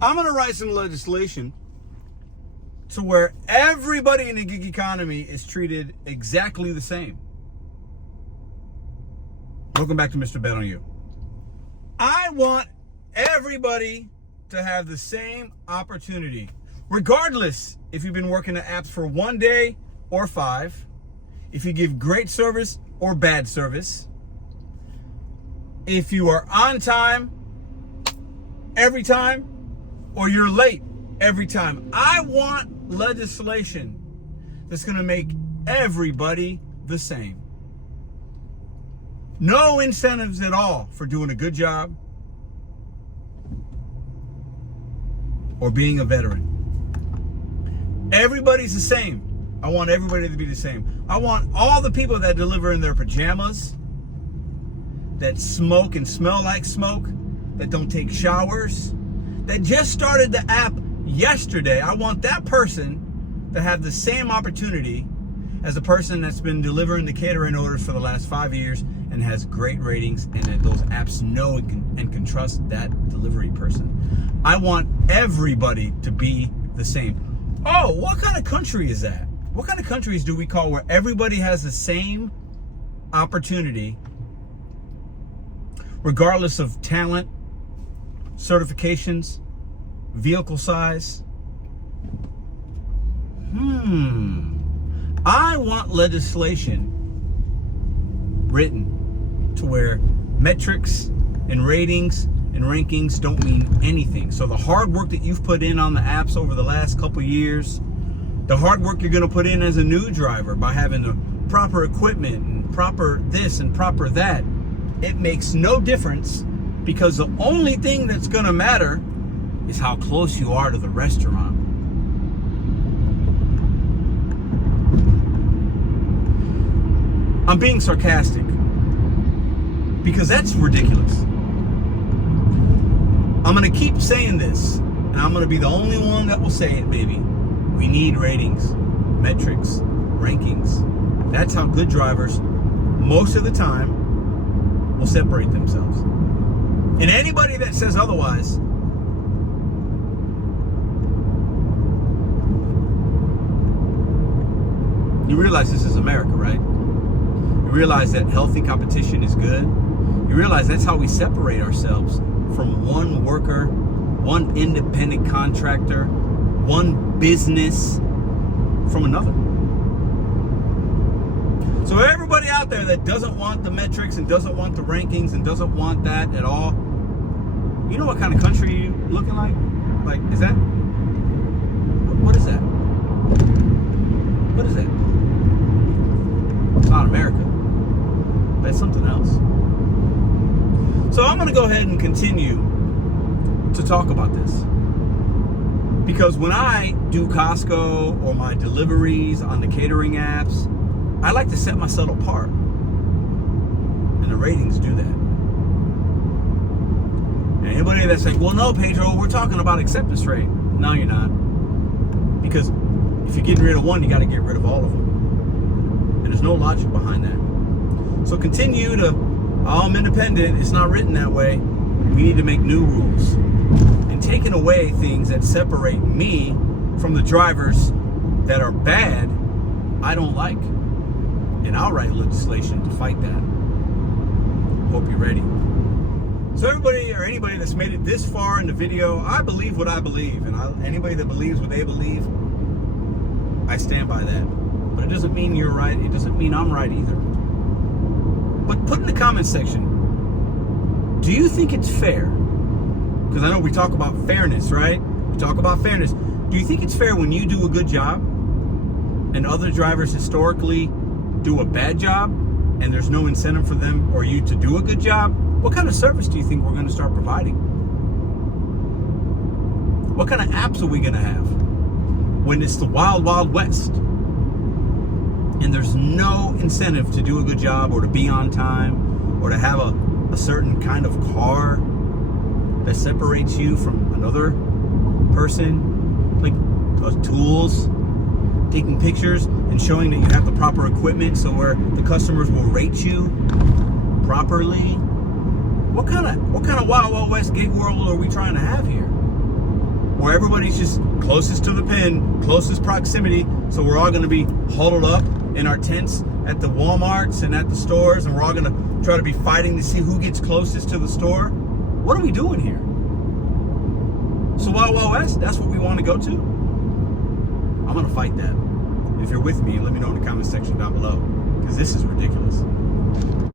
I'm going to write some legislation to where everybody in the gig economy is treated exactly the same. Welcome back to Mr.BetonYou. I want everybody to have the same opportunity, regardless if you've been working the apps for 1 day or 5, if you give great service or bad service, if you are on time every time or you're late every time. I want legislation that's going to make everybody the same. No incentives at all for doing a good job or being a veteran. Everybody's the same. I want everybody to be the same. I want all the people that deliver in their pajamas, that smoke and smell like smoke, that don't take showers, that just started the app yesterday. I want that person to have the same opportunity as the person that's been delivering the catering orders for the last 5 years and has great ratings, and that those apps know and can trust that delivery person. I want everybody to be the same. Oh, what kind of country is that? What kind of countries do we call where everybody has the same opportunity, regardless of talent, certifications, vehicle size? I want legislation written to where metrics and ratings and rankings don't mean anything. So the hard work that you've put in on the apps over the last couple years, the hard work you're going to put in as a new driver by having the proper equipment and proper this and proper that, it makes no difference, because the only thing that's going to matter is how close you are to the restaurant. I'm being sarcastic because that's ridiculous. I'm going to keep saying this, and I'm going to be the only one that will say it, baby. We need ratings, metrics, rankings. That's how good drivers, most of the time, will separate themselves. And anybody that says otherwise, you realize this is America, right? You realize that healthy competition is good. You realize that's how we separate ourselves from one worker, one independent contractor, one business from another. So everybody out there that doesn't want the metrics and doesn't want the rankings and doesn't want that at all, you know what kind of country you looking like? Like, is that? What is that? What is that? It's not America. That's something else. So I'm going to go ahead and continue to talk about this. Because when I do Costco or my deliveries on the catering apps, I like to set myself apart. And the ratings do that. And anybody that's like, well, no, Pedro, we're talking about acceptance rate. No, you're not. Because if you're getting rid of one, you got to get rid of all of them. And there's no logic behind that. So continue to, I'm independent. It's not written that way. We need to make new rules. And taking away things that separate me from the drivers that are bad, I don't like. And I'll write legislation to fight that. Hope you're ready. So everybody or anybody that's made it this far in the video, I believe what I believe. And anybody that believes what they believe, I stand by that. But it doesn't mean you're right. It doesn't mean I'm right either. But put in the comment section, do you think it's fair? Because I know we talk about fairness, right? We talk about fairness. Do you think it's fair when you do a good job and other drivers historically do a bad job and there's no incentive for them or you to do a good job? What kind of service do you think we're going to start providing? What kind of apps are we going to have when it's the wild, wild west and there's no incentive to do a good job or to be on time or to have a certain kind of car that separates you from another person, like tools, taking pictures and showing that you have the proper equipment so where the customers will rate you properly? What kind of wild, wild west gig world are we trying to have here? everybody's just closest to the pin, closest proximity. So we're all going to be huddled up in our tents at the Walmarts and at the stores, and we're all going to try to be fighting to see who gets closest to the store. What are we doing here? So Wild Wild West, that's what we want to go to? I'm going to fight that. If you're with me, let me know in the comment section down below, because this is ridiculous.